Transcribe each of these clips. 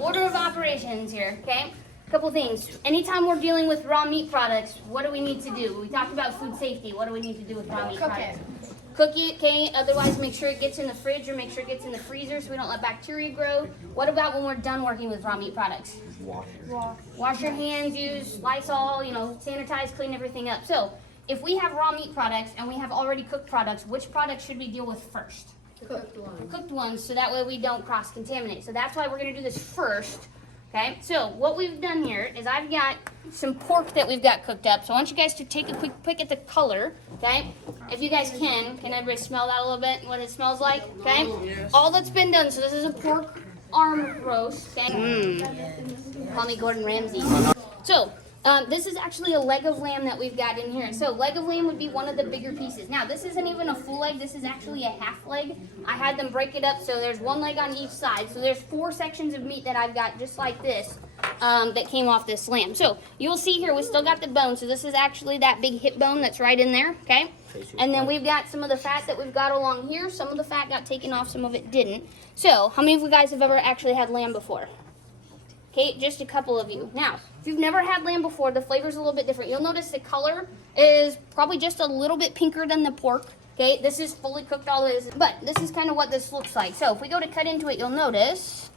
order of operations here, okay? Couple things. Anytime we're dealing with raw meat products, what do we need to do? We talked about food safety. What do we need to do with raw meat products? Cook it, okay? Otherwise, make sure it gets in the fridge or make sure it gets in the freezer so we don't let bacteria grow. What about when we're done working with raw meat products? Wash your hands, use Lysol, sanitize, clean everything up. So, if we have raw meat products and we have already cooked products, which products should we deal with first? Cooked ones, so that way we don't cross-contaminate. So that's why we're going to do this first. Okay, so what we've done here is I've got some pork that we've got cooked up. So I want you guys to take a quick peek at the color, okay? If you guys can everybody smell that a little bit, what it smells like, okay? All that's been done, so this is a pork arm roast, okay? Call me Gordon Ramsay. So, this is actually a leg of lamb that we've got in here. So leg of lamb would be one of the bigger pieces. Now this isn't even a full leg, this is actually a half leg. I had them break it up so there's one leg on each side. So there's 4 sections of meat that I've got just like this that came off this lamb. So you'll see here we still got the bone. So this is actually that big hip bone that's right in there, okay? And then we've got some of the fat that we've got along here. Some of the fat got taken off, some of it didn't. So how many of you guys have ever actually had lamb before? Okay, just a couple of you. Now, if you've never had lamb before, the flavor's a little bit different. You'll notice the color is probably just a little bit pinker than the pork. Okay, this is fully cooked all it is, but this is kind of what this looks like. So if we go to cut into it, you'll notice,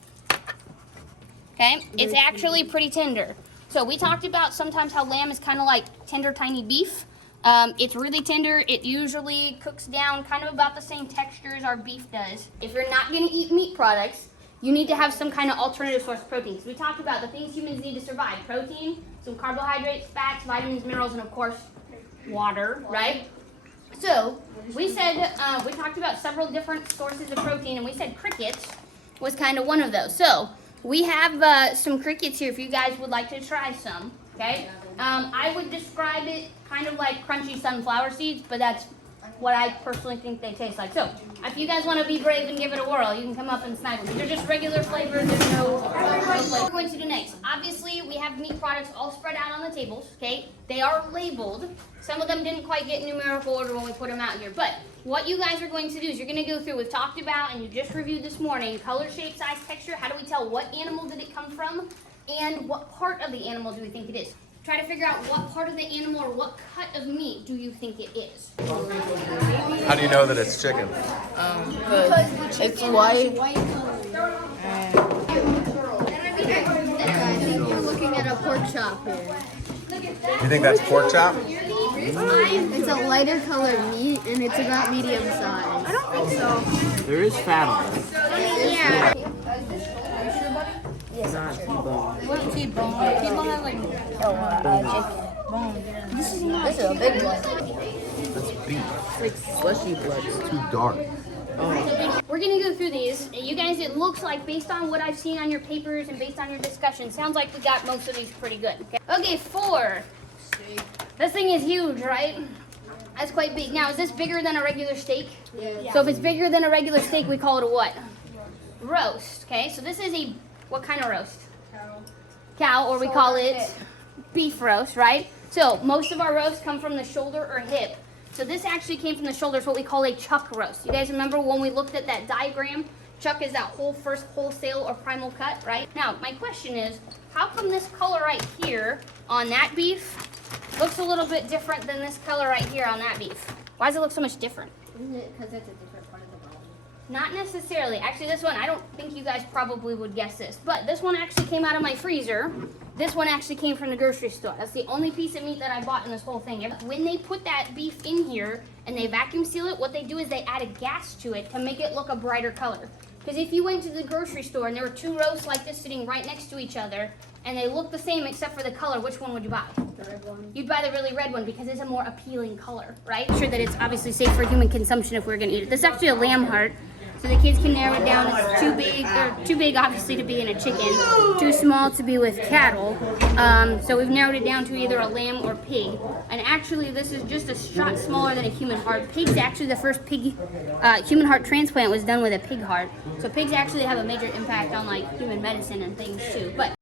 okay, it's actually pretty tender. So we talked about sometimes how lamb is kind of like tender, tiny beef. It's really tender. It usually cooks down kind of about the same texture as our beef does. If you're not going to eat meat products, you need to have some kind of alternative source of protein. So we talked about the things humans need to survive. Protein, some carbohydrates, fats, vitamins, minerals, and of course, water, right? So we said, we talked about several different sources of protein, and we said crickets was kind of one of those. So we have some crickets here if you guys would like to try some, okay? I would describe it kind of like crunchy sunflower seeds, but that's what I personally think they taste like. So, if you guys want to be brave and give it a whirl, you can come up and snipe them. These are just regular flavors, there's no flavor. What we're going to do next, obviously we have meat products all spread out on the tables, okay? They are labeled. Some of them didn't quite get in numerical order when we put them out here, but what you guys are going to do is you're going to go through, we've talked about, and you just reviewed this morning, color, shape, size, texture, how do we tell what animal did it come from, and what part of the animal do we think it is? Try to figure out what part of the animal or what cut of meat do you think it is. How do you know that it's chicken? Because it's white. I think you're looking at a pork chop here. You think that's pork chop? It's a lighter colored meat and it's about medium size. I don't think so. There is fat on it. Yeah. It's not T-bone. What T-bone? T-bone has like bone. This is a big one. It's beef. It's like slushy blood. It's too dark. We're going to go through these. You guys, it looks like based on what I've seen on your papers and based on your discussion, sounds like we got most of these pretty good. Okay, 4. This thing is huge, right? That's quite big. Now, is this bigger than a regular steak? Yeah. So if it's bigger than a regular steak, we call it a what? Roast. Okay, so this is a, what kind of roast? Cow, or we call it beef roast, right? So most of our roasts come from the shoulder or hip. So this actually came from the shoulder. It's what we call a chuck roast. You guys remember when we looked at that diagram? Chuck is that first wholesale or primal cut, right? Now, my question is, how come this color right here on that beef looks a little bit different than this color right here on that beef? Why does it look so much different? Isn't it because it's a different part of the bone? Not necessarily. Actually, this one, I don't think you guys probably would guess this, but this one actually came out of my freezer. This one actually came from the grocery store. That's the only piece of meat that I bought in this whole thing. When they put that beef in here and they vacuum seal it, what they do is they add a gas to it to make it look a brighter color. Because if you went to the grocery store and there were 2 roasts like this sitting right next to each other and they look the same except for the color, which one would you buy? The red one. You'd buy the really red one because it's a more appealing color, right? Sure that it's obviously safe for human consumption if we're going to eat it. This is actually a lamb heart. So the kids can narrow it down. It's too big obviously to be in a chicken, too small to be with cattle. So we've narrowed it down to either a lamb or pig. And actually this is just a shot smaller than a human heart. Pigs, actually the first human heart transplant was done with a pig heart. So pigs actually have a major impact on like human medicine and things too. But